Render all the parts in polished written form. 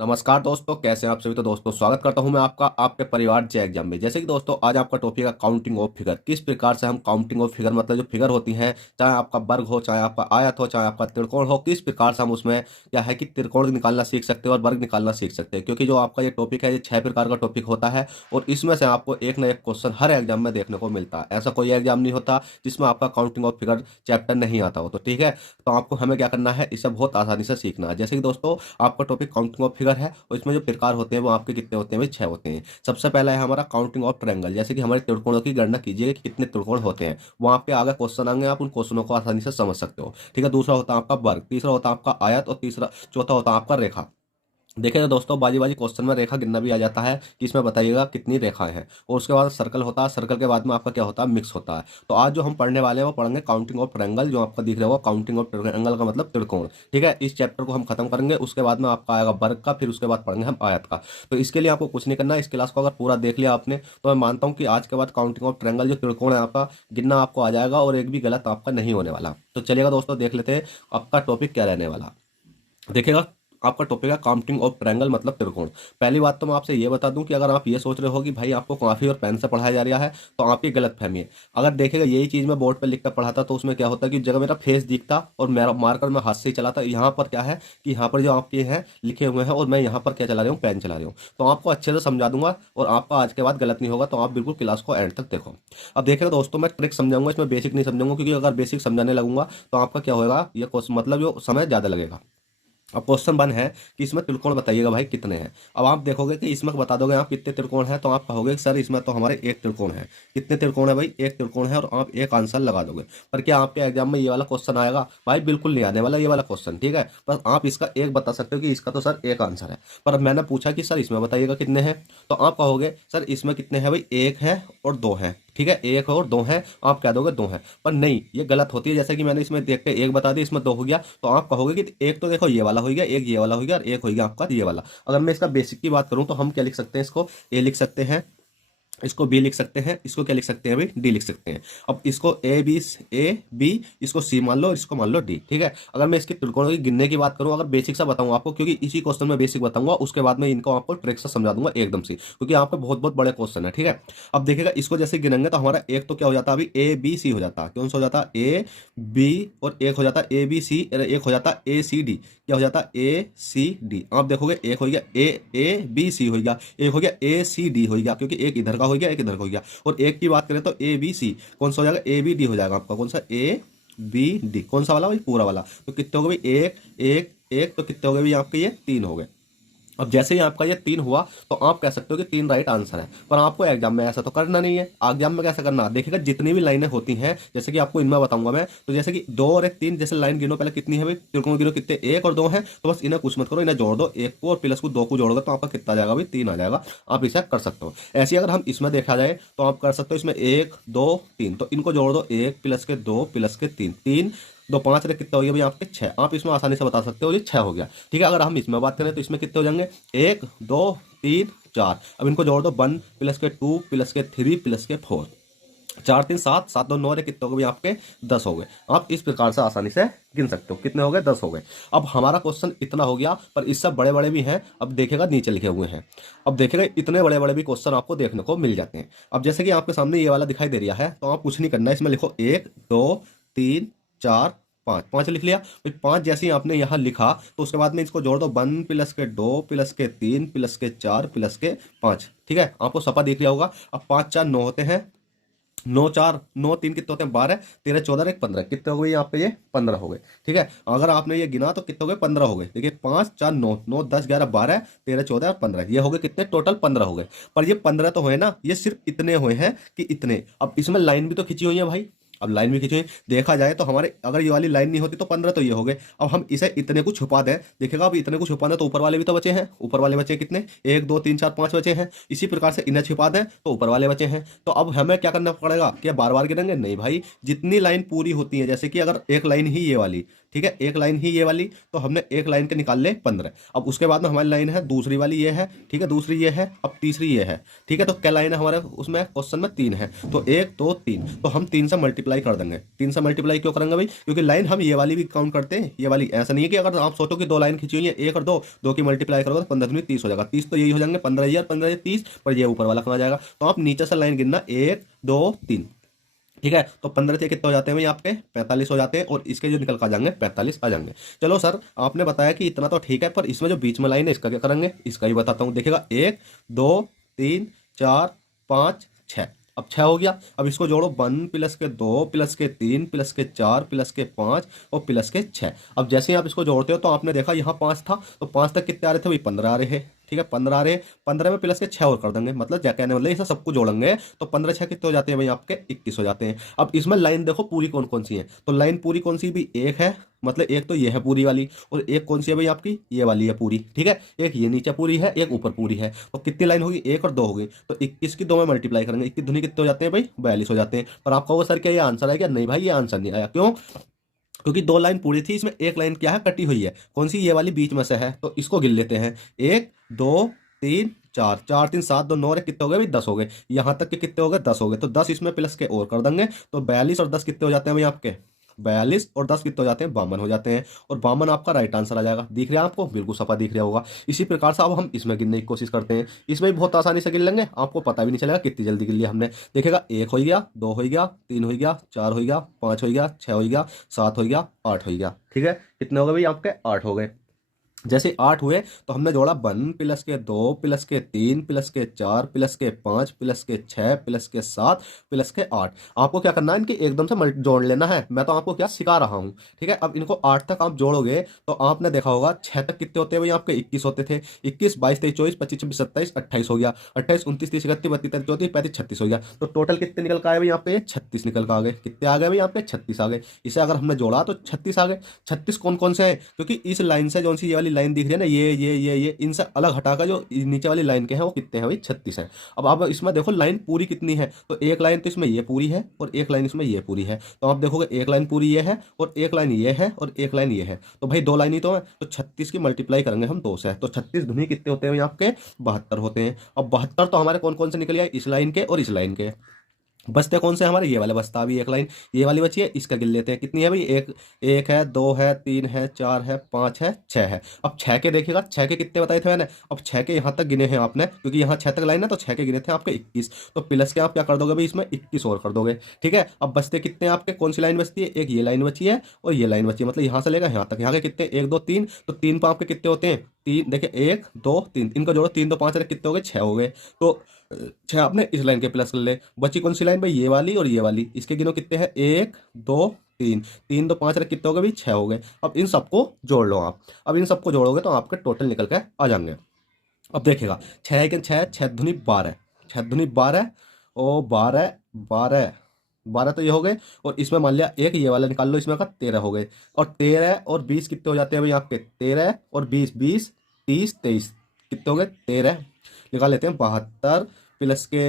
नमस्कार दोस्तों, कैसे हैं आप सभी। तो दोस्तों स्वागत करता हूं मैं आपका आपके परिवार जे एग्जाम में। जैसे कि दोस्तों आज आपका टॉपिक है काउंटिंग ऑफ फिगर। किस प्रकार से हम काउंटिंग ऑफ फिगर मतलब जो फिगर होती हैं, चाहे आपका वर्ग हो, चाहे आपका आयत हो, चाहे आपका त्रिकोण हो, किस प्रकार से हम उसमें क्या है कि त्रिकोण निकालना सीख सकते हैं और वर्ग निकालना सीख सकते हैं। क्योंकि जो आपका ये टॉपिक है ये 6 प्रकार का टॉपिक होता है और इसमें से आपको एक ना एक क्वेश्चन हर एग्जाम में देखने को मिलता है। ऐसा कोई एग्जाम नहीं होता जिसमें आपका काउंटिंग ऑफ फिगर चैप्टर नहीं आता हो। तो ठीक है, तो आपको हमें क्या करना है, इसे बहुत आसानी से सीखना है। जैसे कि दोस्तों आपका टॉपिक काउंटिंग ऑफ फिगर है और इसमें जो प्रकार होते हैं वो आपके कितने होते हैं भाई, 6 होते हैं। सबसे पहला है हमारा काउंटिंग ऑफ ट्रायंगल। जैसे कि हमारे त्रिकोणों की गणना कीजिए कि कितने त्रिकोण होते हैं, वो आपके आगे क्वेश्चन आएंगे, आप उन क्वेश्चनों को आसानी से समझ सकते हो। ठीक है, दूसरा होता है आपका वर्ग, तीसरा होता है आपका आयत और तीसरा चौथा होता है आपका रेखा। देखिए तो दोस्तों बाजी बाजी क्वेश्चन में रेखा गिनना भी आ जाता है कि इसमें बताइएगा कितनी रेखाएं हैं। और उसके बाद सर्कल होता है, सर्कल के बाद में आपका क्या होता है, मिक्स होता है। तो आज जो हम पढ़ने वाले हैं वो पढ़ेंगे काउंटिंग ऑफ ट्रायंगल। जो आपका दिख रहा होगा काउंटिंग ऑफ ट्रायंगल का मतलब त्रिकोण। ठीक है, इस चैप्टर को हम खत्म करेंगे, उसके बाद में आपका आएगा वर्ग का, फिर उसके बाद पढ़ेंगे हम आयत का। तो इसके लिए आपको कुछ नहीं करना है, इस क्लास को अगर पूरा देख लिया आपने तो मैं मानता हूँ कि आज के बाद काउंटिंग ऑफ ट्रायंगल जो त्रिकोण है आपका गिनना आपको आ जाएगा और एक भी गलत आपका नहीं होने वाला। तो चलिएगा दोस्तों देख लेते हैं आपका टॉपिक क्या रहने वाला। देखिएगा आपका टॉपिक है काउंटिंग ऑफ ट्रायंगल मतलब त्रिकोण। पहली बात तो मैं आपसे ये बता दूं कि अगर आप ये सोच रहे हो कि भाई आपको कॉपी और पेन से पढ़ाया जा रहा है तो आपकी गलत फहमी है। अगर देखिएगा यही चीज़ मैं बोर्ड पर लिख कर पढ़ाता तो उसमें क्या होता कि जगह मेरा फेस दिखता और मेरा मार्कर मैं हाथ से ही चलाता। यहाँ पर क्या है कि यहाँ पर जो आपके हैं लिखे हुए हैं और मैं यहाँ पर क्या चला रहा हूँ, पेन चला रहा हूँ। तो आपको अच्छे से समझा दूंगा और आपका आज के बाद गलत नहीं होगा। तो आप बिल्कुल क्लास को एंड तक देखो। अब देखिएगा दोस्तों मैं ट्रिक समझाऊंगा, इसमें बेसिक नहीं समझाऊंगा, क्योंकि अगर बेसिक समझाने लगूंगा तो आपका क्या होगा, ये मतलब जो समय ज़्यादा लगेगा। अब क्वेश्चन 1 है कि इसमें त्रिकोण बताइएगा भाई कितने हैं। अब आप देखोगे कि इसमें बता दोगे आप कितने त्रिकोण हैं, तो आप कहोगे कि सर इसमें तो हमारे एक त्रिकोण है। कितने त्रिकोण है भाई, एक त्रिकोण है, और आप एक आंसर लगा दोगे। पर क्या आपके एग्जाम में ये वाला क्वेश्चन आएगा भाई? बिल्कुल नहीं आने वाला ये वाला क्वेश्चन। ठीक है, बस आप इसका एक बता सकते हो कि इसका तो सर एक आंसर है। पर अब मैंने पूछा कि सर इसमें बताइएगा कितने हैं, तो आप कहोगे सर इसमें कितने हैं भाई, एक है और दो हैं। ठीक है, एक और दो हैं, आप कह दोगे दो हैं। पर नहीं, ये गलत होती है। जैसे कि मैंने इसमें देख के एक बता दिया, इसमें दो हो गया, तो आप कहोगे कि एक तो देखो ये वाला हो गया, एक ये वाला हो गया और एक हो गया आपका ये वाला। अगर मैं इसका बेसिक की बात करूं तो हम क्या लिख सकते हैं, इसको ए लिख सकते हैं, इसको बी लिख सकते हैं, इसको क्या लिख सकते हैं भाई, डी लिख सकते हैं। अब इसको ए बी, इसको सी मान लो और इसको मान लो डी। ठीक है, अगर मैं इसके त्रिकोणों की गिनने की बात करूं, अगर बेसिक सा बताऊं आपको, क्योंकि इसी क्वेश्चन में बेसिक बताऊंगा, उसके बाद में इनको आपको ट्रिक से समझा दूंगा एकदम से, क्योंकि यहाँ पे बहुत बहुत बड़े क्वेश्चन है। ठीक है, अब देखिएगा इसको जैसे गिनेंगे तो हमारा एक तो क्या हो जाता है अभी, ए बी सी हो जाता है। कौन सा हो जाता है, ए बी, और एक हो जाता है ए बी सी, एक हो जाता है ए सी डी। क्या हो जाता है, ए सी डी। आप देखोगे एक हो गया ए बी सी हो गया, एक हो गया ए सी डी हो गया, क्योंकि एक इधर का हो गया एक इधर का हो गया। और एक की बात करें तो ए बी सी कौन सा हो जाएगा, ए बी डी हो जाएगा आपका। कौन सा, ए बी डी, कौन सा वाला भाई, पूरा वाला। तो कितने हो गए भाई, एक एक एक, तो कितने हो गए भाई आपके, ये तीन हो गए। अब जैसे ही आपका ये तीन हुआ तो आप कह सकते हो कि तीन राइट आंसर है। पर आपको एग्जाम में ऐसा तो करना नहीं है। एग्जाम में कैसे करना, देखिएगा जितनी भी लाइनें होती हैं, जैसे कि आपको इनमें बताऊंगा मैं, तो जैसे कि दो और एक तीन, जैसे लाइन गिनो पहले कितनी है भाई, त्रिकोण गिनो कितने, एक और दो है। तो बस इन्हें कुछ मत करो, इन्हें जोड़ दो, एक को और प्लस को दो को जोड़ोगे तो आपका कितना आ जाएगा भाई, तीन आ जाएगा। आप इसे कर सकते हो। ऐसे ही अगर हम इसमें देखा जाए तो आप कर सकते हो इसमें एक दो तीन, तो इनको जोड़ दो, एक प्लस के दो प्लस के तीन, तीन दो पांच रे कितना हो गया भाई आपके, छह। आप इसमें आसानी से बता सकते हो, ये छह हो गया। ठीक है, अगर हम इसमें बात करें तो इसमें कितने हो जाएंगे, एक दो तीन चार। अब इनको जोड़ दो, वन प्लस के टू प्लस के थ्री प्लस के फोर, चार तीन सात, सात दो नौ रे कितने हो गए आपके, 10 हो गए। आप इस प्रकार से आसानी से गिन सकते हो, कितने हो गए, 10 हो गए। अब हमारा क्वेश्चन इतना हो गया, पर इससे बड़े बड़े भी हैं। अब देखेगा नीचे लिखे हुए हैं, अब देखेगा इतने बड़े बड़े भी क्वेश्चन आपको देखने को मिल जाते हैं। अब जैसे कि आपके सामने ये वाला दिखाई दे रहा है, तो आप कुछ नहीं करना है, इसमें लिखो एक दो तीन चार पाँच, पाँच लिख लिया भाई। पाँच जैसे ही आपने यहाँ लिखा तो उसके बाद में इसको जोड़ दो, वन प्लस के दो प्लस के तीन प्लस के चार प्लस के पाँच। ठीक है, आपको सपा दिख लिया होगा। अब पाँच चार नौ होते हैं, नौ चार नौ तीन कितने होते हैं, 12, 13 14 एक 15, कितने हो गए यहाँ पे, ये 15 हो गए। ठीक है, अगर आपने ये गिना तो कितने हो गए, 15 हो गए। देखिए पाँच चार नौ, नौ 10 11 12 13 14 और 15, ये हो गए कितने, टोटल 15 हो गए। पर ये 15 तो हुए ना, ये सिर्फ इतने हुए हैं कि इतने। अब इसमें लाइन भी तो खींची हुई है भाई। अब लाइन भी खींची हुई देखा जाए तो हमारे, अगर ये वाली लाइन नहीं होती तो 15 तो ये हो गए। अब हम इसे इतने को छुपा दें, देखिएगा अब इतने को छुपा दें तो ऊपर वाले भी तो बचे हैं। ऊपर वाले बचे कितने, एक दो तीन चार पांच बचे हैं। इसी प्रकार से इन्हें छिपा दें तो ऊपर वाले बचे हैं। तो अब हमें क्या करना पड़ेगा, क्या बार बार गिनेंगे, नहीं भाई। जितनी लाइन पूरी होती है, जैसे कि अगर एक लाइन ही ये वाली, ठीक है, एक लाइन ही ये वाली, तो हमने एक लाइन के निकाल ले 15। अब उसके बाद में हमारी लाइन है दूसरी वाली ये है, ठीक है, दूसरी ये है, अब तीसरी ये है, ठीक है। तो क्या लाइन है हमारे उसमें क्वेश्चन में 3 है, तो 1 2 3, तो हम 3 से मल्टीप्लाई कर देंगे। 3 से मल्टीप्लाई क्यों करेंगे भाई, क्योंकि लाइन हम ये वाली भी काउंट करते हैं, ये वाली ऐसा नहीं है कि अगर आप सोचो कि 2 लाइन खींची हुई है, 1 और 2, 2 की मल्टीप्लाई करोगे तो 15 दूनी 30 हो जाएगा, 30 तो यही हो जाएंगे 15 यार, 15 30, पर ये ऊपर वाला कहाँ जाएगा। तो आप नीचे से लाइन गिनना 1 2 3, ठीक है। तो 15 से कितने हो जाते हैं भाई आपके 45 हो जाते हैं, और इसके जो निकल कर आ जाएंगे 45 आ जाएंगे। चलो सर आपने बताया कि इतना तो ठीक है, पर इसमें जो बीच में लाइन है इसका क्या करेंगे, इसका ही बताता हूँ। देखिएगा 1 2 3 4 5 6, अब 6 हो गया। अब इसको जोड़ो 1 प्लस के 2 प्लस के 3 प्लस के 4 प्लस के 5 और प्लस के 6। अब जैसे ही आप इसको जोड़ते हो तो आपने देखा यहाँ 5 था, तो 5 तक कितने आ रहे थे भाई 15 आ रहे हैं, ठीक है, 15 आ रहे हैं। 15 में प्लस के 6 और कर देंगे, मतलब क्या कहने वाले इसे सबको जोड़ेंगे तो 15 6 कितने हो जाते हैं भाई आपके 21 हो जाते हैं। अब इसमें लाइन देखो पूरी कौन कौन सी है, तो लाइन पूरी कौन सी भी एक है, मतलब एक तो ये है पूरी वाली, और एक कौन सी है भाई आपकी ये वाली है पूरी, ठीक है। एक ये नीचे पूरी है, एक ऊपर पूरी है, तो कितनी लाइन होगी 1 और 2 होगी, तो 21 की 2 में मल्टीप्लाई करेंगे, 21 दूनी कितने हो जाते हैं भाई 42 हो जाते हैं। पर आप कहोगे सर क्या ये आंसर है क्या, नहीं भाई ये आंसर नहीं आया, क्यों, क्योंकि 2 लाइन पूरी थी, इसमें एक लाइन क्या है कटी हुई है, कौन सी ये वाली बीच में से है, तो इसको गिन लेते हैं 1 2 3 4, 4 3 7 2 9 कितने हो गए भाई 10 हो गए, यहाँ तक के कितने हो गए 10 हो गए, तो 10 इसमें प्लस के और कर देंगे, तो 42 और 10 कितने हो जाते हैं भाई आपके 42 और 10 कितने हो जाते हैं 52 हो जाते हैं, और 52 आपका राइट आंसर आ जाएगा। दिख रहा है आपको, बिल्कुल सफा दिख रहा होगा। इसी प्रकार से अब हम इसमें गिनने की कोशिश करते हैं, इसमें भी बहुत आसानी से गिन लेंगे, आपको पता भी नहीं चलेगा कितनी जल्दी गिन लिया हमने। देखिएगा 1 हो गया 2 हो गया 3 हो गया 4 हो गया 5 हो गया 6 हो गया 7 हो गया 8 हो गया, ठीक है। कितने हो गए भाई आपके 8 हो गए। जैसे 8 हुए तो हमने जोड़ा 1 प्लस के 2 प्लस के 3 प्लस के 4 प्लस के 5 प्लस के 6 प्लस के 7 प्लस के 8। आपको क्या करना है, इनकी एकदम से जोड़ लेना है, मैं तो आपको क्या सिखा रहा हूँ, ठीक है। अब इनको 8 तक आप जोड़ोगे तो आपने देखा होगा 6 तक कितने होते हैं भाई आपके 21 होते थे, 21 22 23 24 25 26 27 28 हो गया, 28 29 30 31 32 33 34 35 36 हो गया, तो टोटल कितने निकल के आए भाई यहाँ पे 36 निकल के आ गए। कितने आ गए भाई यहाँ पे 36 आ गए। इसे अगर हमने जोड़ा तो 36 आ गए। 36 कौन कौन से हैं, क्योंकि इस लाइन से जो सी ये वाली लाइन दिख रही है ना, ये इनसे अलग हटाकर जो नीचे वाली लाइन के हैं वो कितने हैं भाई 36 है। अब आप इसमें देखो लाइन पूरी कितनी है, तो एक लाइन तो इसमें ये पूरी है और एक लाइन इसमें ये पूरी है, तो आप देखोगे एक लाइन पूरी ये है और एक लाइन ये है और एक लाइन ये है, तो भाई 2 लाइन ही तो है, तो 36 की मल्टीप्लाई करेंगे हम 2 से, तो 36 दूनी कितने होते हैं भाई आपके 72 होते हैं। अब 72 तो हमारे कौन कौन से निकल आए, इस लाइन के और इस लाइन के। बचते कौन से हमारे ये वाले, बचता भी एक लाइन ये वाली बची है, इसका गिन लेते हैं कितनी है भाई, एक एक है 2 है 3 है 4 है 5 है 6 है। अब 6 के देखिएगा, 6 के कितने बताए थे मैंने, अब 6 के यहाँ तक गिने हैं आपने, क्योंकि यहाँ 6 तक लाइन है तो 6 के गिने थे आपके 21, तो प्लस के आप क्या कर दोगे भाई इसमें 21 और कर दोगे, ठीक है। अब बचते कितने आपके, कौन सी लाइन बचती है, एक ये लाइन बची है और ये लाइन बची है, मतलब यहाँ से लेकर यहाँ तक, यहाँ के कितने 1 2 3, तो 3 पर आपके कितने होते हैं 3, देखिए 1 2 3, इनको जोड़ो 3 2 5 कितने हो गए 6 हो गए, तो 6 आपने इस लाइन के प्लस कर ले। बची कौन सी लाइन भाई ये वाली और ये वाली, इसके गिनो कितने हैं 1 2 3, 3 2 5 कितने हो गए भाई 6 हो गए। अब इन सबको जोड़ लो आप, अब इन सबको जोड़ोगे तो आपके टोटल निकल के आ जाएंगे। अब देखिएगा 6 के 6 6 दूनी 12, 6 दूनी 12 और 12 12 12 तो ये हो गए, और इसमें मान लिया एक ये वाला निकाल लो, इसमें का 13 हो गए, और 13 और 20 कितने हो जाते हैं भाई आपके 13 और 20 20 30 23 कितने हो गए 13, निकाल लेते हैं 72 प्लस के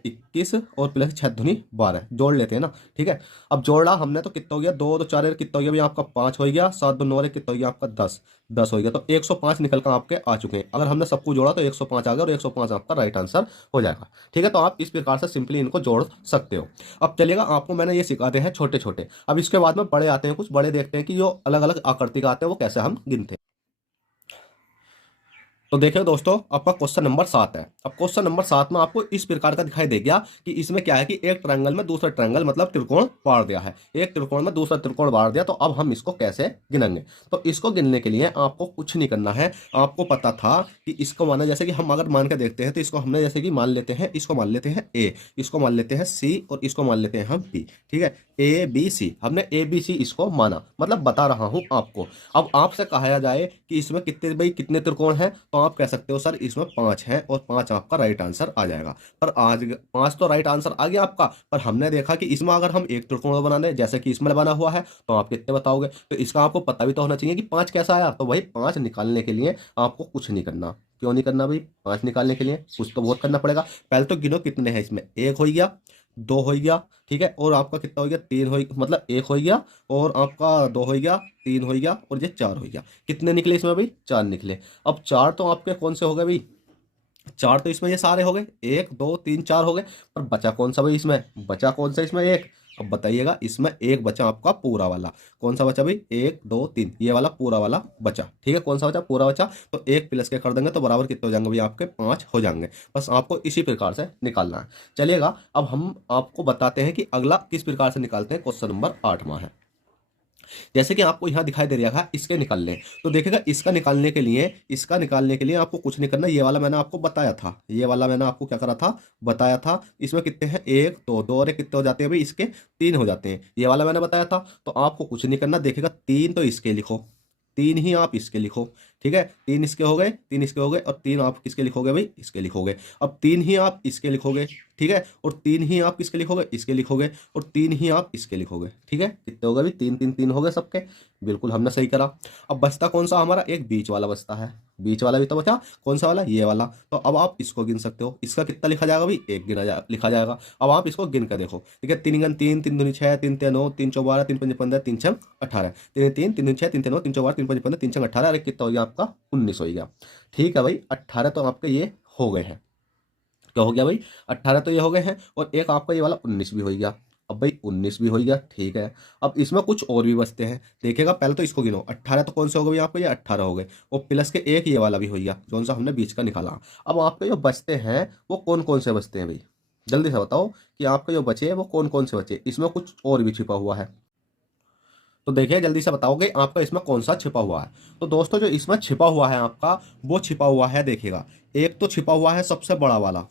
21 और प्लस 6 दूनी 12 जोड़ लेते हैं ना, ठीक है। अब जोड़ा हमने तो कितना हो गया 2 2 4 कितना हो गया भाई आपका 5 हो गया, 7 2 9 कितना हो गया आपका 10 10 हो गया, तो 105 निकल कर आपके आ चुके हैं। अगर हमने सबको जोड़ा तो 105 आ गया और 105 आपका राइट आंसर हो जाएगा, ठीक है। तो आप इस प्रकार से सिंपली इनको जोड़ सकते हो। अब चलिएगा आपको मैंने ये सिखाते हैं छोटे छोटे, अब इसके बाद में बड़े आते हैं, कुछ बड़े देखते हैं कि जो अलग अलग आकृति का आते हैं वो कैसे हम गिनते हैं। तो देखिए दोस्तों आपका क्वेश्चन नंबर 7 है। अब क्वेश्चन नंबर 7 में आपको इस प्रकार का दिखाई दे गया कि इसमें क्या है कि एक ट्रायंगल में दूसरा ट्रायंगल मतलब त्रिकोण बांट दिया है, एक त्रिकोण में दूसरा त्रिकोण बांट दिया, तो अब हम इसको कैसे गिनेंगे। तो इसको गिनने के लिए आपको कुछ नहीं करना है, आपको पता था कि इसको माना, जैसे कि हम अगर मान के देखते हैं तो इसको हमने जैसे कि मान लेते हैं, इसको मान लेते हैं ए, इसको मान लेते हैं सी और इसको मान लेते हैं हम बी, ठीक है। ए बी सी, हमने ए बी सी इसको माना, मतलब बता रहा हूं आपको। अब आपसे कहा जाए कि इसमें कितने भाई कितने त्रिकोण हैं, तो आप कह सकते हो सर इसमें 5 है और 5 आपका राइट आंसर आ जाएगा। पर आज 5 तो राइट आंसर आ गया आपका, पर हमने देखा कि इसमें अगर हम एक त्रिकोण बना दें जैसे कि इसमें बना हुआ है, तो आप कितने बताओगे। तो इसका आपको पता भी तो होना चाहिए कि 5 कैसा आया। तो भाई 5 निकालने के लिए आपको कुछ नहीं करना। क्यों नहीं करना भाई, 5 निकालने के लिए कुछ तो बहुत करना पड़ेगा। पहले तो गिनो कितने हैं इसमें, 1 हो गया दो हो गया, ठीक है, और आपका कितना हो गया, तीन हो, मतलब एक हो गया, और आपका दो हो गया, तीन हो गया, और ये चार हो गया। कितने निकले इसमें भाई, चार निकले। अब चार तो आपके कौन से हो गए भाई, चार तो इसमें ये सारे हो गए, एक दो तीन चार हो गए। पर बचा कौन सा भाई इसमें, बचा कौन सा इसमें, एक। अब बताइएगा, इसमें एक बचा आपका पूरा वाला। कौन सा बचा भाई, एक दो तीन, ये वाला पूरा वाला बचा, ठीक है। कौन सा बचा, पूरा बचा। तो एक प्लस के कर देंगे तो बराबर कितने हो जाएंगे भाई, आपके पांच हो जाएंगे। बस आपको इसी प्रकार से निकालना है। चलिएगा, अब हम आपको बताते हैं कि अगला किस प्रकार से निकालते हैं। क्वेश्चन नंबर 8वां है, जैसे कि आपको यहाँ दिखाई दे रहा है इसके निकाल लें। तो देखिएगा, इसका निकालने के लिए आपको कुछ नहीं करना। ये वाला मैंने आपको बताया था, ये वाला मैंने आपको क्या करा था, बताया था। इसमें कितने हैं, एक दो, दो और एक कितने हो जाते हैं भाई, इसके तीन हो जाते हैं। ये वाला मैंने बताया था। तो आपको कुछ नहीं करना। देखिएगा, तीन तो इसके लिखो, तीन ही आप इसके लिखो, ठीक है। तीन इसके हो गए, तीन इसके हो गए, और तीन आप किसके लिखोगे भाई, इसके लिखोगे। अब तीन ही आप इसके लिखोगे, ठीक है, और तीन ही आप किसके लिखोगे, इसके लिखोगे, और तीन ही आप इसके लिखोगे, ठीक है। कितने हो गए भाई, तीन तीन तीन हो गए सबके। बिल्कुल हमने सही करा। अब बचता कौन सा हमारा, एक बीच वाला बचता है। बीच वाला भी तो बचा, कौन सा वाला, ये वाला। तो अब आप इसको गिन सकते हो। इसका कितना लिखा जाएगा भाई, एक लिखा जाएगा। अब आप इसको गिन कर देखो, ठीक है। तीन गन तीन, तीन दूनी छः, तीन तीन नौ, तीन चौ बारह, तीन पंजे 15, तीन छः 18, तीन तीन, तीन दूनी छः, तीन तीन नौ, तीन चौ बारह, तीन पंजे 15, तीन छः 18। अरे कितना हो गया आपका, 19 हो गया। ठीक है भाई, 18 तो आपके ये हो गए हैं। क्या हो गया भाई, 18 तो ये हो गए हैं, और एक आपका ये वाला 19 भी हो गया। अब भाई 19 भी हो गया, ठीक है। अब इसमें कुछ और भी बचते हैं। देखिएगा, पहले तो इसको गिनो। 18 तो कौन से हो गए आपको, ये 18 हो गए, और प्लस के एक ये वाला भी हो गया, जो सा हमने बीच का निकाला। अब आपके जो बचते हैं वो कौन कौन से बचते हैं भाई, जल्दी से बताओ कि आपके जो बचे हैं वो कौन कौन से बचे। इसमें कुछ और भी छिपा हुआ है, तो देखिए जल्दी से बताओगे आपका इसमें कौन सा छिपा हुआ है। तो दोस्तों, जो इसमें छिपा हुआ है आपका, वो छिपा हुआ है, देखिएगा। एक तो छिपा हुआ है सबसे बड़ा वाला।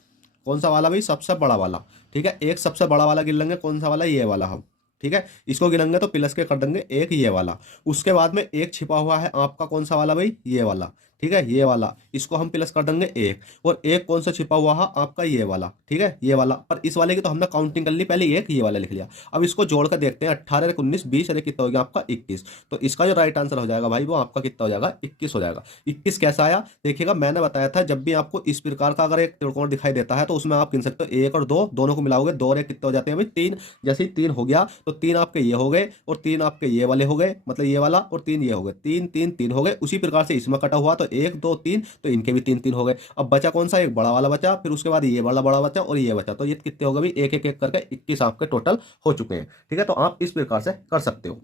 कौन सा वाला भाई, सबसे बड़ा वाला, ठीक है। एक सबसे बड़ा वाला गिन लेंगे, कौन सा वाला, ये वाला हम, ठीक है। इसको गिनेंगे तो प्लस के कर देंगे एक, ये वाला। उसके बाद में एक छिपा हुआ है आपका, कौन सा वाला भाई, ये वाला, ठीक है, ये वाला। इसको हम प्लस कर देंगे एक। और एक कौन सा छिपा हुआ है आपका, ये वाला, ठीक है, ये वाला। पर इस वाले की तो हमने काउंटिंग कर ली पहले, एक ये वाला लिख लिया। अब इसको जोड़कर देखते हैं, 18 19 20, अरे कितना हो गया आपका, 21। तो इसका जो राइट आंसर हो जाएगा भाई, वो आपका कितना हो जाएगा, 21 हो जाएगा। 21 कैसा आया, देखिएगा, मैंने बताया था जब भी आपको इस प्रकार का अगर एक त्रिकोण दिखाई देता है तो उसमें आप गिन सकते हो एक और दो, दोनों को मिलाओगे, दो और एक कितने हो जाते हैं भाई, तीन। जैसे ही तीन हो गया तो तीन आपके ये हो गए, और तीन आपके ये वाले हो गए, मतलब ये वाला, और तीन ये हो गए, तीन तीन तीन हो गए। उसी प्रकार से इसमें कटा हुआ, तो एक दो तीन, तो इनके भी तीन तीन हो गए। अब बचा कौन सा, एक बड़ा वाला बचा, फिर उसके बाद ये वाला बड़ा बचा, और ये बचा। तो ये कितने हो गए भाई, एक एक एक करके 21 आपके टोटल हो चुके हैं, ठीक है। तो आप इस प्रकार से कर सकते हो।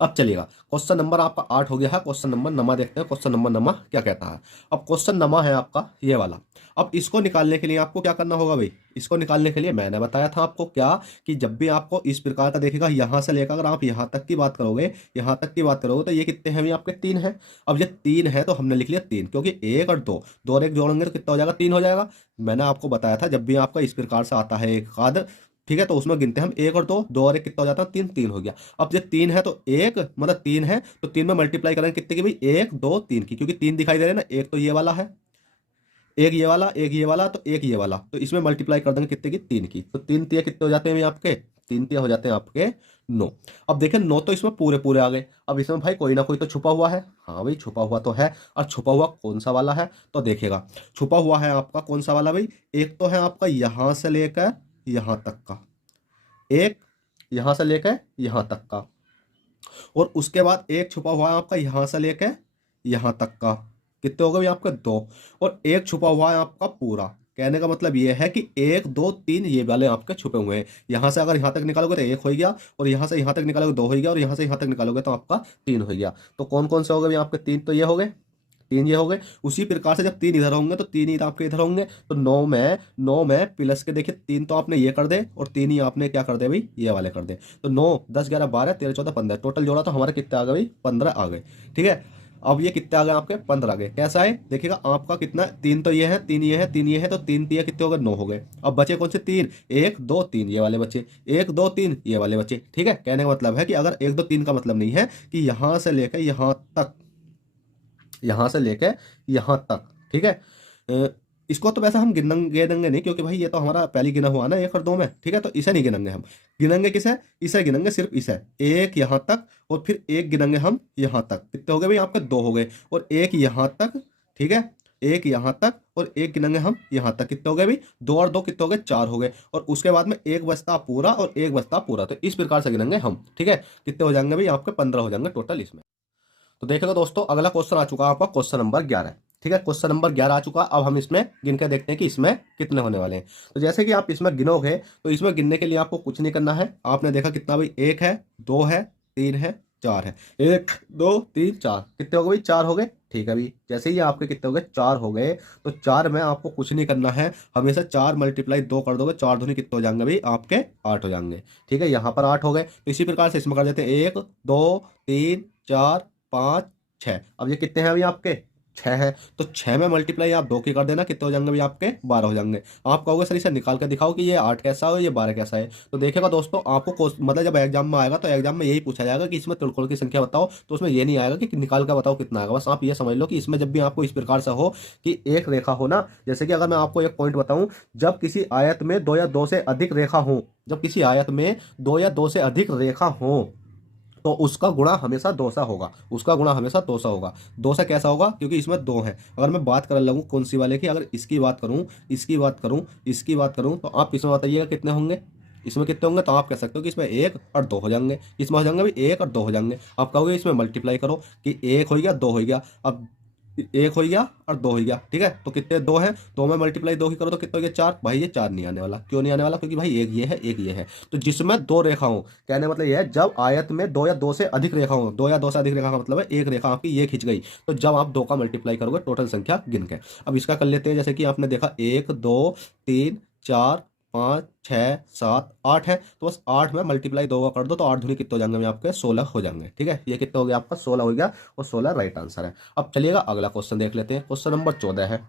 अब चलिएगा, क्वेश्चन नंबर आपका 8 हो गया है। क्वेश्चन नंबर नमा देखते हैं, क्वेश्चन नंबर नमा क्या कहता है। अब क्वेश्चन नमा है आपका ये वाला। अब इसको निकालने के लिए आपको क्या करना होगा भाई, इसको निकालने के लिए मैंने बताया था आपको क्या, कि जब भी आपको इस प्रकार का देखेगा, यहां से लेकर अगर आप यहां तक की बात करोगे, यहां तक की बात करोगे, तो ये कितने हैं भाई आपके, तीन है। अब ये तीन है तो हमने लिख लिया तीन, क्योंकि एक और दो, दो और एक जोड़ेंगे तो कितना हो जाएगा, तीन हो जाएगा। मैंने आपको बताया था जब भी आपका इस प्रकार से आता है एक खाद, ठीक है, तो उसमें गिनते हैं हम एक और दो, दो और एक कितना हो जाता है, तीन, तीन हो गया। अब ये तीन है तो एक, मतलब तीन है तो तीन में मल्टीप्लाई करेंगे कितने की भाई, एक दो तीन की, क्योंकि तीन दिखाई दे रहे हैं ना, एक तो ये वाला है, एक ये वाला, एक ये वाला, तो एक ये वाला, तो इसमें मल्टीप्लाई कर देंगे कितने की, तीन की। तो तीन तिया कितने हो जाते हैं भाई आपके, तीन तिया हो जाते हैं आपके 9। अब देखें 9 तो इसमें पूरे पूरे आ गए। अब इसमें भाई कोई ना कोई तो छुपा हुआ है, हाँ भाई छुपा हुआ तो है। और छुपा हुआ कौन सा वाला है, तो देखिएगा, छुपा हुआ है आपका कौन सा वाला भाई, एक तो है आपका यहां से लेकर यहां तक का, एक यहां से लेकर यहां तक का, और उसके बाद एक छुपा हुआ है आपका यहां से लेकर यहां तक का। कितने हो गए आपके, दो। और एक छुपा हुआ है आपका पूरा। कहने का मतलब ये है कि एक दो तीन ये वाले आपके छुपे हुए हैं। यहां से अगर यहां तक निकालोगे तो एक हो गया, और यहां से यहां तक निकालोगे दो हो गया, और यहां से यहां तक निकालोगे तो आपका तीन हो गया। तो कौन कौन से हो गए आपके, तीन तो ये हो गए, तीन ये हो गए। उसी प्रकार से जब तीन इधर होंगे तो तीन ही आपके इधर होंगे। तो नौ में प्लस के देखिए, तीन तो आपने ये कर दे, और तीन ही आपने क्या कर दे भाई, ये वाले कर दे। तो 9 10 11 12 13 14 15 टोटल जोड़ा तो हमारे कितने आ गए भाई, 15 आ गए, ठीक है। अब ये कितने आ गए आपके, 15 आ गए। कैसा है देखिएगा, आपका कितना, तीन तो ये है, तीन ये है, तीन ये है, तो तीन तीन कितने हो गए, 9 हो गए। अब बचे कौन से तीन, एक दो तीन ये वाले बचे, एक दो तीन ये वाले बचे, ठीक है। कहने का मतलब है कि अगर एक दो तीन का मतलब नहीं है कि यहां से लेकर यहां तक, यहां से लेके यहां तक, ठीक है। इसको तो वैसे हम गिनेंगे नहीं, क्योंकि भाई ये तो हमारा पहली गिना हुआ ना एक और दो में, ठीक है। तो इसे नहीं गिनेंगे हम, गिनेंगे किसे, इसे गिनेंगे, सिर्फ इसे, एक यहां तक, और फिर एक गिनेंगे हम यहां तक। कितने हो गए भाई आपके, दो हो गए, और एक यहां तक, ठीक है, एक यहाँ तक और एक गिनेंगे हम यहाँ तक, कितने हो गए भाई, 2 और 2 कितने हो गए, 4 हो गए। और उसके बाद में एक बचता पूरा और एक बचता पूरा, तो इस प्रकार से गिनेंगे हम। ठीक है, कितने हो जाएंगे भाई आपके, 15 हो जाएंगे टोटल इसमें। तो देखिएगा दोस्तों, अगला क्वेश्चन आ चुका है आपका, क्वेश्चन नंबर 11। ठीक है, क्वेश्चन नंबर 11 आ चुका। अब हम इसमें गिन के देखते हैं कि इसमें कितने होने वाले हैं। तो जैसे कि आप इसमें गिनोगे, तो इसमें गिनने के लिए आपको कुछ नहीं करना है। आपने देखा कितना भाई, 1 है, 2 है, 3 है, 4 है। 1 2 3 4, कितने हो गए भाई, 4 हो गए। ठीक है भाई, जैसे ही आपके कितने हो गए, 4 हो गए। तो 4 में आपको कुछ नहीं करना है, हमेशा 4 मल्टीप्लाई 2 कर दोगे, 4 दूनी कितने हो जाएंगे भाई आपके, 8 हो जाएंगे। ठीक है, यहाँ पर 8 हो गए। तो इसी प्रकार से इसमें कर देते हैं, 1 2 3 4 5 6। अब ये कितने हैं अभी आपके, 6 है। तो 6 में मल्टीप्लाई आप 2 की कर देना, कितने हो जाएंगे भाई आपके, 12 हो जाएंगे। आप कहोगे सर इसे निकाल के दिखाओ कि ये 8 कैसा हो, ये 12 कैसा है। तो देखिएगा दोस्तों, आपको मतलब जब एग्जाम में आएगा तो एग्जाम में यही पूछा जाएगा कि इसमें त्रिकोण की संख्या बताओ, तो उसमें ये नहीं आएगा कि निकाल का बताओ कितना आएगा। बस आप ये समझ लो कि इसमें जब भी आपको इस प्रकार से हो कि एक रेखा हो ना, जैसे कि अगर मैं आपको एक पॉइंट बताऊं, जब किसी आयत में 2 या 2 से अधिक रेखा हो, जब किसी आयत में 2 या 2 से अधिक रेखा हो, तो उसका गुणा हमेशा 2 सा होगा, उसका गुणा हमेशा 2 सा होगा। 2 सा कैसा होगा, क्योंकि इसमें 2 है। अगर मैं बात कर लगूँ कौन सी वाले की, अगर इसकी बात करूँ, इसकी बात करूँ, इसकी बात करूँ, तो आप इसमें बताइएगा कितने होंगे, इसमें कितने होंगे। तो आप कह सकते हो कि इसमें 1 और 2 हो जाएंगे, इसमें हो जाएंगे भाई 1 और 2 हो जाएंगे। आप कहोगे इसमें मल्टीप्लाई करो कि 1 हो गया, 2 हो गया। अब 1 हो गया और 2 हो गया। ठीक है, तो कितने, 2 है, 2 में मल्टीप्लाई 2 की करो तो कितना हो गया, 4। भाई ये 4 नहीं आने वाला, क्यों नहीं आने वाला, क्योंकि भाई एक ये है, एक ये है। तो जिसमें 2 रेखा हो, कहने मतलब ये है, जब आयत में 2 या 2 से अधिक रेखा हो, 2 या 2 से अधिक रेखा का मतलब है एक रेखा आपकी ये खिंच गई, तो जब आप 2 का मल्टीप्लाई करोगे टोटल संख्या गिन के। अब इसका कर लेते हैं, जैसे कि आपने देखा 1 2 3 4 5 6 7 8 है। तो बस 8 में मल्टीप्लाई 2 का कर दो, तो 8 दूनी कितने हो जाएंगे आपके, 16 हो जाएंगे। ठीक है, ये कितने हो गया आपका, 16 हो गया, और 16 राइट आंसर है। अब चलिएगा अगला क्वेश्चन देख लेते हैं, क्वेश्चन नंबर 14 है।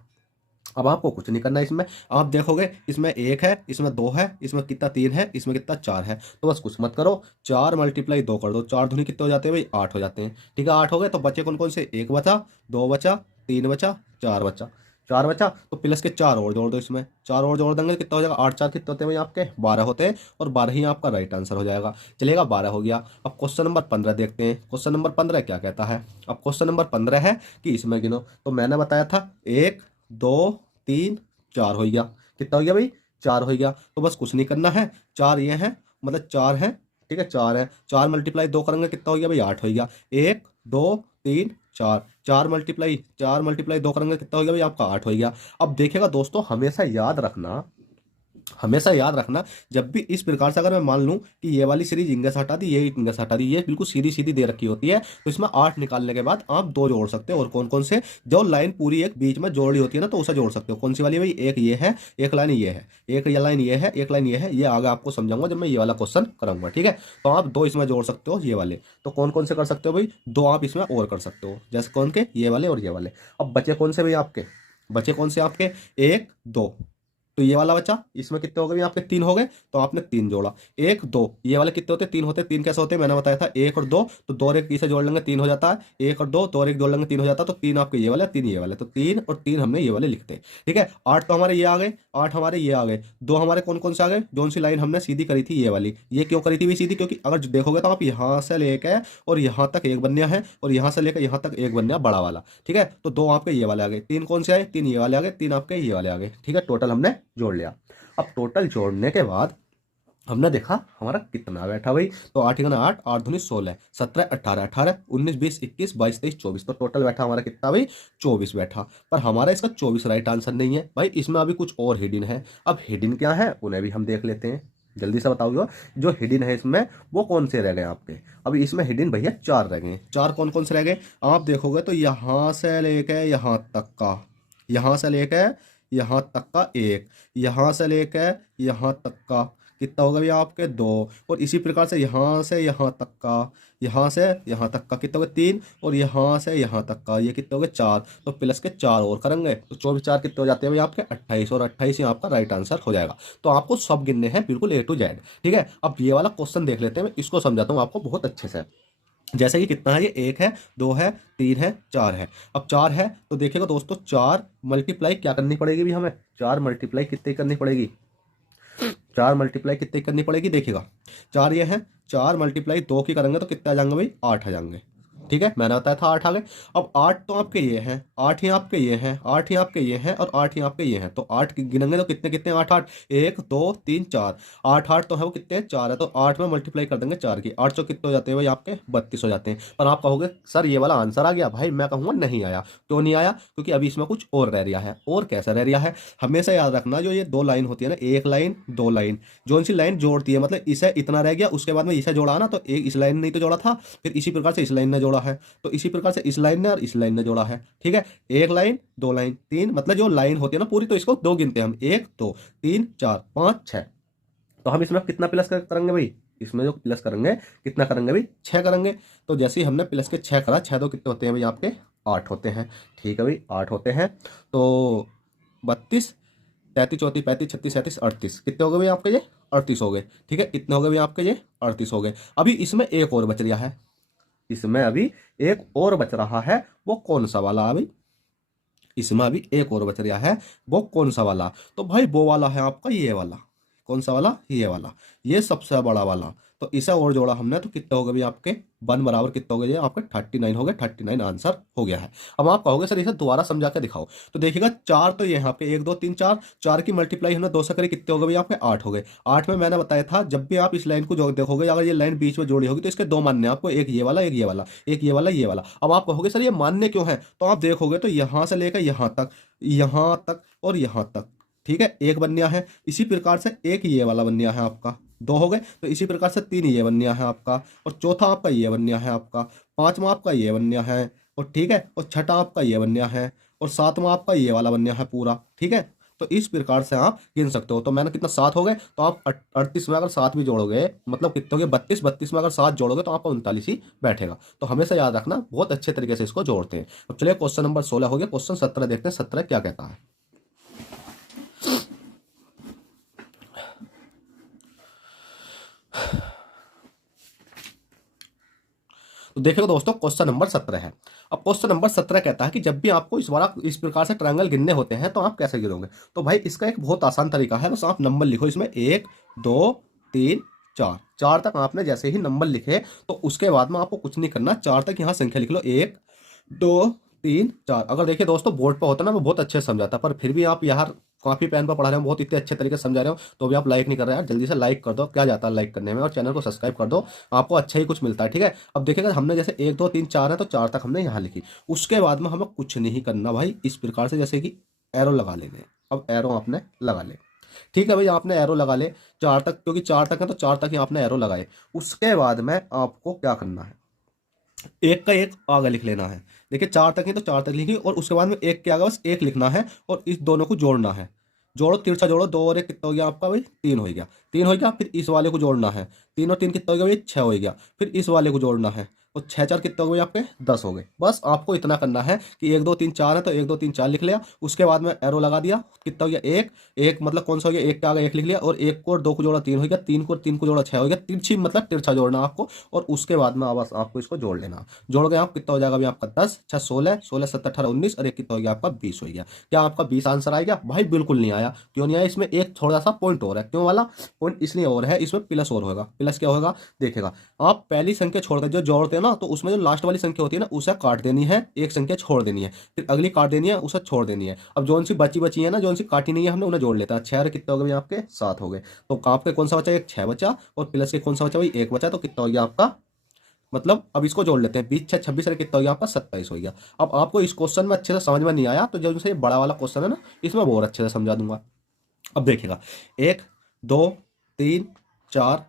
अब आपको कुछ नहीं करना है इसमें, आप देखोगे इसमें 1 है, इसमें 2 है, इसमें कितना 3 है, इसमें कितना 4 है। तो बस कुछ मत करो, 4 मल्टीप्लाई 2 कर दो, 4 दूनी कितने हो जाते हैं भाई, 8 हो जाते हैं। ठीक है, 8 हो गए। तो बचे कौन कौन से, 1 बचा, 2 बचा, 3 बचा, 4 बचा। 4 बचा, तो प्लस के 4 और जोड़ दो, इसमें 4 और जोड़ देंगे कितना हो जाएगा, 8 4 कितने होते हैं भाई आपके, 12 होते हैं। और 12 ही आपका राइट आंसर हो जाएगा। चलिएगा 12 हो गया। अब क्वेश्चन नंबर 15 देखते हैं, क्वेश्चन नंबर 15 क्या कहता है। अब क्वेश्चन नंबर 15 है कि इसमें गिनो, तो मैंने बताया था 1 2 3 4 हो गया, कितना हो गया भाई, 4 हो गया। तो बस कुछ नहीं करना है, 4 ये है, मतलब 4 है। ठीक है, 4 है, 4 मल्टीप्लाई 2 करेंगे कितना हो गया भाई, 8 हो गया। 1 2 3 4, 4 मल्टीप्लाई 2 करेंगे कितना हो गया भाई आपका, 8 हो गया। अब देखिएगा दोस्तों, हमेशा याद रखना, हमेशा याद रखना, जब भी इस प्रकार से अगर मैं मान लूं कि ये वाली सीरीज इंगे से हटा दी, ये इंगे से हटा दी, ये बिल्कुल सीधी सीधी दे रखी होती है, तो इसमें 8 निकालने के बाद आप 2 जोड़ सकते हो। और कौन कौन से, जो लाइन पूरी एक बीच में जोड़ी होती है ना, तो उसे जोड़ सकते हो। कौन सी वाली भाई, एक ये है, एक लाइन ये है, एक ये लाइन ये है, एक लाइन ये है। ये आगे आपको समझाऊंगा जब मैं ये वाला क्वेश्चन करूंगा। ठीक है, तो आप 2 इसमें जोड़ सकते हो, ये वाले। तो कौन कौन से कर सकते हो भाई, 2 आप इसमें और कर सकते हो, जैसे कौन के, ये वाले और ये वाले। अब बचे कौन से भाई आपके, बचे कौन से आपके, 1 2, तो ये वाला बचा, इसमें कितने हो गए आपके, 3 हो गए। तो आपने 3 जोड़ा, 1 2, ये वाले कितने होते, 3 होते। 3 कैसे होते हैं, मैंने बताया था, 1 और 2, तो 2 और 1 इसे जोड़ लेंगे 3 हो जाता है। 1 और 2, 2 और 1 जोड़ लेंगे 3 हो जाता है। तो 3 आपके ये वाले, 3 ये वाले, तो 3 और 3 हमने ये वाले लिखते हैं। ठीक है, 8 तो हमारे ये आ गए, 8 हमारे ये आ गए। 2 हमारे कौन कौन से आ गए, जोन सी लाइन हमने सीधी करी थी ये वाली। ये क्यों करी थी भी सीधी, क्योंकि अगर देखोगे तो आप यहाँ से लेकर और यहाँ तक एक बनया है, और यहाँ से लेकर यहाँ तक एक बनया बड़ा वाला। ठीक है, तो 2 आपके ये वाले आ गए, 3 कौन से आए, 3 ये वाले आ गए, 3 आपके ये वाले आ गए। ठीक है, टोटल हमने जोड़ लिया। अब टोटल जोड़ने के बाद हमने देखा हमारा कितना बैठा भाई, तो 8 गुना 8, 8 दूनी 16, 17 18, 18 19 20 21 22 23 24, तो टोटल बैठा हमारा कितना भाई, 24 बैठा। पर हमारा इसका 24 राइट आंसर नहीं है भाई, इसमें अभी कुछ और हिडन है। अब हिडन क्या है उन्हें भी हम देख लेते हैं, जल्दी से बताओ जो हिडन है इसमें वो कौन से रह गए आपके। अभी इसमें हिडन भैया 4 रह गए। 4 कौन कौन से रह गए, आप देखोगे तो यहाँ से लेके यहाँ तक का, यहाँ से लेके यहाँ तक का एक, यहाँ से लेके यहाँ तक का कितना होगा भैया आपके 2, और इसी प्रकार से यहाँ से यहाँ तक का, यहाँ से यहाँ तक का कितना होगा 3, और यहाँ से यहाँ तक का ये कितने हो गए 4। तो प्लस के 4 और करेंगे तो 24 4 कितने हो जाते हैं भाई आपके 28, और 28 ही आपका राइट आंसर हो जाएगा। तो आपको सब गिनने हैं बिल्कुल A to Z। ठीक है, अब ये वाला क्वेश्चन देख लेते हैं, मैं इसको समझाता हूँ आपको बहुत अच्छे से। जैसे कि कितना है, ये 1 है, 2 है, 3 है, 4 है। अब 4 है तो देखिएगा दोस्तों, 4 मल्टीप्लाई क्या करनी पड़ेगी भी हमें, 4 मल्टीप्लाई कितनी करनी पड़ेगी, 4 मल्टीप्लाई कितनी करनी पड़ेगी, देखिएगा 4 ये है, 4 मल्टीप्लाई 2 की करेंगे तो कितने आ जाएंगे भाई, 8 आ जाएंगे। ठीक है, मैंने बताया था 8 आ गए। अब 8 तो आपके ये हैं, 8 ही आपके ये हैं, 8 ही आपके ये हैं और 8 ही आपके ये हैं। तो 8 गिनेंगे तो कितने कितने 8 8, 1 2 3 4, 8 8 तो है वो कितने 4 है। तो 8 में मल्टीप्लाई कर देंगे 4 की, 8 सौ कितने हो जाते हैं भाई आपके 32 हो जाते हैं। पर आप कहोगे सर ये वाला आंसर आ गया, भाई मैं कहूँगा नहीं आया। क्यों नहीं आया? क्योंकि अभी इसमें कुछ और रह रहा है। और कैसा रह रहा है? हमेशा याद रखना, जो ये दो लाइन होती है ना, एक लाइन दो लाइन, जो सी लाइन जोड़ती है, मतलब इसे इतना रह गया, उसके बाद में इसे जोड़ा ना, तो एक इस लाइन ने तो जोड़ा था, फिर इसी प्रकार से इस लाइन ने जोड़ा है, तो इसी प्रकार से इस लाइन ने और इस लाइन ने जोड़ा है। ठीक है, एक लाइन दो लाइन तीन, मतलब जो लाइन होती है ना पूरी, तो इसको दो गिनते हैं हम, 1 2 3 4 5 6। तो हम इसमें कितना प्लस करेंगे भाई? इसमें जो प्लस करेंगे कितना करेंगे भाई? 6 करेंगे। तो जैसे ही हमने प्लस के 6 करा, 6 दो कितने होते हैं भाई आपके? 8 होते हैं। ठीक है भाई, 8 होते हैं। तो 32 33 34 35 36 37 38 कितने हो गए भाई आपके? ये 38 हो गए। ठीक है, कितने हो गए भाई आपके? ये 38 हो गए। अभी इसमें एक और बच रहा है, इसमें अभी एक और बच रहा है। वो कौन सा वाला अभी? इसमें अभी एक और बच रहा है। वो कौन सा वाला? तो भाई वो वाला है आपका ये वाला। कौन सा वाला? ये वाला, ये सबसे बड़ा वाला। तो इसे और जोड़ा हमने, तो कितने हो गए भाई आपके? 1 बराबर कितने हो गए? ये आपके 39 हो गए। 39 आंसर हो गया है। अब आप कहोगे सर इसे दोबारा समझा के दिखाओ। तो देखिएगा, 4 तो ये यहाँ पे 1 2 3 4, 4 की मल्टीप्लाई हमने 2 से करी, कितने हो गए भाई आपके? 8 हो गए। 8 में मैंने बताया था, जब भी आप इस लाइन को जो देखोगे, अगर ये लाइन बीच में जोड़ी होगी, तो इसके दो मानने हैं आपको, एक ये वाला, एक ये वाला, एक ये वाला, ये वाला। अब आप कहोगे सर ये मानने क्यों है? तो आप देखोगे तो यहाँ से लेकर यहाँ तक, यहाँ तक और यहाँ तक, ठीक है, एक बन है। इसी प्रकार से एक ये वाला बन है आपका, दो हो गए। तो इसी प्रकार से 3 ये बन है आपका, और चौथा आपका ये बन है आपका, पांचवा आपका ये बन है, और ठीक है, और छठा आपका ये बन है, और सातवां आपका ये वाला बन है पूरा। ठीक है, तो इस प्रकार से आप गिन सकते हो। तो मैंने कितना 7 हो गए, तो आप 38 में अगर 7 भी जोड़ोगे, मतलब कितने हो गए? 32, 32 में अगर 7 जोड़ोगे तो आपका 39 ही बैठेगा। तो हमेशा याद रखना, बहुत अच्छे तरीके से इसको जोड़ते हैं। अब चलिए क्वेश्चन नंबर 16 हो गया, क्वेश्चन 17 देखते हैं, 17 क्या कहता है। तो देखो दोस्तों, क्वेश्चन नंबर 17 है। अब क्वेश्चन नंबर 17 कहता है कि जब भी आपको इस प्रकार से ट्रायंगल गिनने होते हैं तो आप कैसे गिनोगे? तो भाई इसका एक बहुत आसान तरीका है, बस आप नंबर लिखो इसमें, 1 2 3 4, 4 तक आपने जैसे ही नंबर लिखे, तो उसके बाद में आपको कुछ नहीं करना, 4 तक यहाँ संख्या लिख लो, 1 2 3 4। अगर देखिए दोस्तों, बोर्ड पर होता ना, मैं बहुत अच्छे से समझाता, पर फिर भी आप यार कॉपी पेन पर पढ़ा रहे हो, बहुत इतने अच्छे तरीके से समझा रहे हो, तो भी आप लाइक नहीं कर रहे हैं यार। जल्दी से लाइक कर दो, क्या जाता है लाइक करने में, और चैनल को सब्सक्राइब कर दो, आपको अच्छा ही कुछ मिलता है। ठीक है, अब देखिएगा, हमने जैसे 1 2 3 4 है, तो 4 तक हमने यहाँ लिखी। उसके बाद में हमें कुछ नहीं करना भाई, इस प्रकार से जैसे कि एरो लगा लेंगे। अब एरो आपने लगा ले, ठीक है भाई, आपने एरो लगा ले 4 तक, क्योंकि 4 तक है तो 4 तक ही आपने एरो लगाए। उसके बाद में आपको क्या करना है? एक का एक आगे लिख लेना है। देखिए 4 तक है तो 4 तक लिखिए, और उसके बाद में एक के आगे बस एक लिखना है, और इस दोनों को जोड़ना है। जोड़ो, तिरछा जोड़ो, 2 और 1 कितना हो गया आपका भाई? 3 हो गया। 3 हो गया, फिर इस वाले को जोड़ना है, 3 और 3 कितना हो गया भाई? 6 हो गया। फिर इस वाले को जोड़ना है, तो 6 4 कितना हो गए आपके? 10 हो गए। बस आपको इतना करना है कि 1 2 3 4 है तो 1 2 3 4 लिख लिया, उसके बाद में एरो लगा दिया, कितना हो गया? एक। एक मतलब कौन सा हो गया? एक के आगे एक लिख लिया, और एक को और 2 को जोड़ा 3 हो गया, 3 को जोड़ा 6 हो गया। तिरछी मतलब तिरछा जोड़ना आपको, और उसके बाद में बस आपको इसको जोड़ लेना। जोड़ गए आप, कितना हो जाएगा अभी आपका? 10 6 16, 16 17 18 19, और एक कितना हो गया आपका? 20 हो गया। क्या आपका 20 आंसर आएगा? भाई बिल्कुल नहीं आया। क्यों नहीं आया? इसमें एक थोड़ा सा पॉइंट और है। क्यों वाला पॉइंट? इसलिए और है, इसमें प्लस और होगा। प्लस क्या होगा देखेगा, आप पहली संख्या छोड़कर जो जोड़ते हैं ना, तो उसमें जो लास्ट वाली संख्या होती है ना, उसे काट देनी है, एक संख्या छोड़ देनी है, फिर अगली काट देनी है, उसे छोड़ देनी है। अब जोन सी बची बची है ना, जोन सी काटी नहीं है हमने, उन्हें जोड़ लेता है। 6 कितना हो गया आपके? 7 हो गए। तो आपके कौन सा बचा? एक 6 बचा, और प्लस के कौन सा बचा भाई? 1 बचा। तो कितना हो गया आपका? मतलब अब इसको जोड़ लेते हैं, 20 6 26 कितना हो गया आपका? 27 हो गया। अब आपको इस क्वेश्चन में अच्छे से समझ में नहीं आया, तो जो से बड़ा वाला क्वेश्चन है ना, इसमें और अच्छे से समझा दूंगा। अब देखिएगा, 1 2 3 4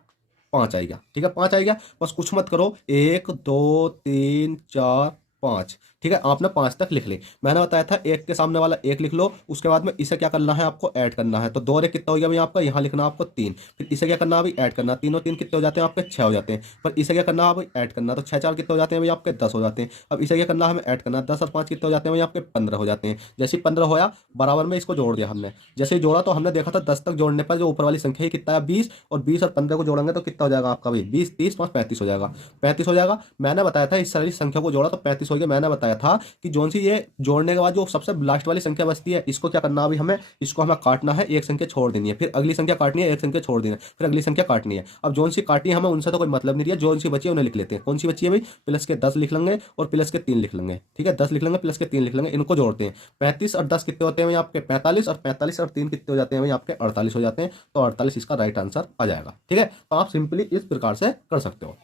5 आएगा। ठीक है, 5 आएगा। बस कुछ मत करो, 1 2 3 4 5। ठीक है, आपने 5 तक लिख ली। मैंने बताया था एक के सामने वाला एक लिख लो, उसके बाद में इसे क्या करना है आपको? ऐड करना है। तो 2 और 1 कितना हो गया भाई आपका? यहाँ लिखना आपको 3, फिर इसे क्या करना है भाई? ऐड करना। 3 और 3 कितने हो जाते हैं आपके? 6 हो जाते हैं। पर इसे क्या करना है भाई? ऐड करना। तो 6 4 कितने हो जाते हैं भाई आपके? 10 हो जाते हैं। अब इसे क्या करना है? हमें ऐड करना। 10 और 5 कितने हो जाते हैं भाई आपके? 15 हो जाते हैं। जैसे 15 होया, बराबर में इसको जोड़ दिया हमने। जैसे ही जोड़ा तो हमने देखा था 10 तक जोड़ने पर जो ऊपर वाली संख्या है कितना है? 20, और 20 और 15 को जोड़ेंगे तो कितना हो जाएगा आपका भाई? 20 30 5 35 हो जाएगा। 35 हो जाएगा। मैंने बताया था इस सारी संख्या को जोड़ा तो 35 हो गया। मैंने बताया बताया था कि जोन सी ये जोड़ने के बाद जो सबसे लास्ट वाली संख्या बचती है इसको क्या करना, अभी हमें इसको हमें काटना है, एक संख्या छोड़ देनी है, फिर अगली संख्या काटनी है, एक संख्या छोड़ देनी है, फिर अगली संख्या काटनी है। अब जोन सी काटी है हमें उनसे तो कोई मतलब नहीं दिया, जोन सी बची है उन्हें लिख लेते हैं। कौन सी बची है भाई, प्लस के 10 लिख लेंगे और प्लस के 3 लिख लेंगे। ठीक है, 10 लिख लेंगे प्लस के 3 लिख लेंगे, इनको जोड़ते हैं। 35 और 10 कितने होते हैं भाई आपके 45, और 45 और 3 कितने हो जाते हैं भाई आपके 48 हो जाते हैं। तो 48 इसका राइट आंसर आ जाएगा। ठीक है, तो आप सिंपली इस प्रकार से कर सकते हो।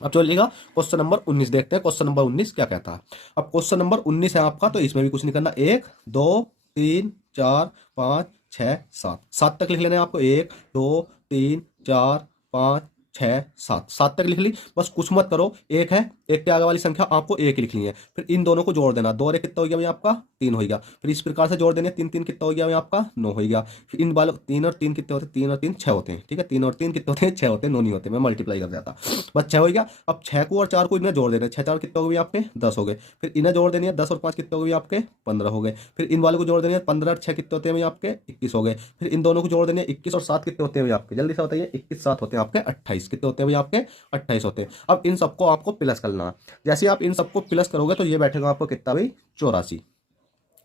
अब चलिएगा क्वेश्चन नंबर 19 देखते हैं। क्वेश्चन नंबर 19 क्या कहता है। अब क्वेश्चन नंबर 19 है आपका, तो इसमें भी कुछ नहीं करना। 1 2 3 4 5 6 7, 7 तक लिख लेना है आपको। 1 2 3 4 5 6 7, 7 तक लिख ली। बस कुछ मत करो, एक है, एक के आगे वाली संख्या आपको एक लिखनी है, फिर इन दोनों को जोड़ देना। 2 और 1 कितना हो गया भाई आपका 3 हो गया। फिर इस प्रकार से जोड़ देने, 3 3 कितना हो गया भाई आपका 9 हो गया। फिर इन वालों 3 और 3 कितने होते हैं, 3 और 3 6 होते हैं। ठीक है, 3 और 3 कितने होते हैं 6 होते हैं, 9 नहीं होते, मैं मल्टीप्लाई कर जाता। बस 6 हो गया। अब 6 को और 4 को इन्हें जोड़ देना, 6 4 कितने हो गए आपके 10 हो गए। फिर इन्हें जोड़ देनी है, 10 और 5 कितने हो गए आपके 15 हो गए। फिर इन वालों को जोड़ देनी है, 15 और 6 कितने होते हैं भाई आपके 21 हो गए। फिर इन दोनों को जोड़ देनी है, 21 और 7 कितने होते हैं भाई आपके, जल्दी से बताइए। 21 7 होते हैं आपके 28, कितने होते हैं भाई आपके 28 होते हैं। अब इन सबको आपको प्लस करना। जैसे आप इन सबको प्लस करोगे तो ये बैठेगा आपको कितना भाई 84,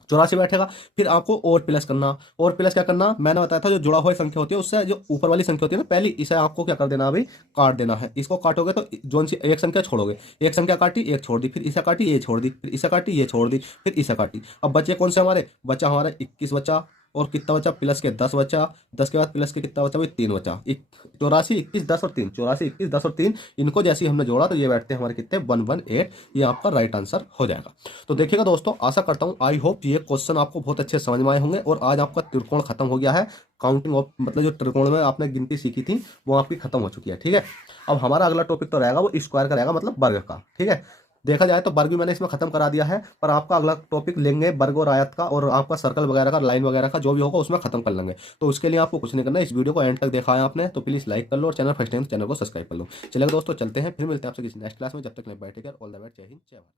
84 बैठेगा। फिर आपको और प्लस करना। और प्लस क्या करना, मैंने बताया था जो जुड़ा हुआ संख्या होती है उससे जो ऊपर वाली संख्या होती है ना पहली, इसे आपको क्या कर देना अभी काट देना है। इसको काटोगे तो जोन सी एक संख्या छोड़ोगे, एक संख्या काटी एक छोड़ दी, फिर इसे काटी ये छोड़ दी, फिर इसे काटी ये छोड़ दी, फिर इसे काटी। अब बचे कौन से हमारे, बचा हमारा 21 बचा, और कितना बचा प्लस के 10 बचा, 10 के बाद प्लस के कितना बचा भाई 3 बचा। 84 21 10 और 3, 84 21 10 और 3, इनको जैसे ही हमने जोड़ा तो ये बैठते हैं हमारे कितने 118। ये आपका राइट आंसर हो जाएगा। तो देखिएगा दोस्तों, आशा करता हूँ आई होप ये क्वेश्चन आपको बहुत अच्छे समझ में आए होंगे। और आज आपका त्रिकोण खत्म हो गया है। काउंटिंग ऑफ मतलब जो त्रिकोण में आपने गिनती सीखी थी वो आपकी खत्म हो चुकी है। ठीक है, अब हमारा अगला टॉपिक तो रहेगा वो स्क्वायर का रहेगा, मतलब वर्ग का। ठीक है, देखा जाए तो वर्ग भी मैंने इसमें खत्म करा दिया है, पर आपका अगला टॉपिक लेंगे वर्ग और आयत का, और आपका सर्कल वगैरह का, लाइन वगैरह का जो भी होगा उसमें खत्म कर लेंगे। तो उसके लिए आपको कुछ नहीं करना, इस वीडियो को एंड तक देखा है आपने तो प्लीज लाइक कर लो, और चैनल फर्स्ट टाइम चैनल को सब्सक्राइब कर लो। चलिए दोस्तों चलते हैं, फिर मिलते हैं आपसे किसी नेक्स्ट क्लास में। जब तक नहीं बैठेगा ऑल द बेस्ट, जय हिंद जय भारत।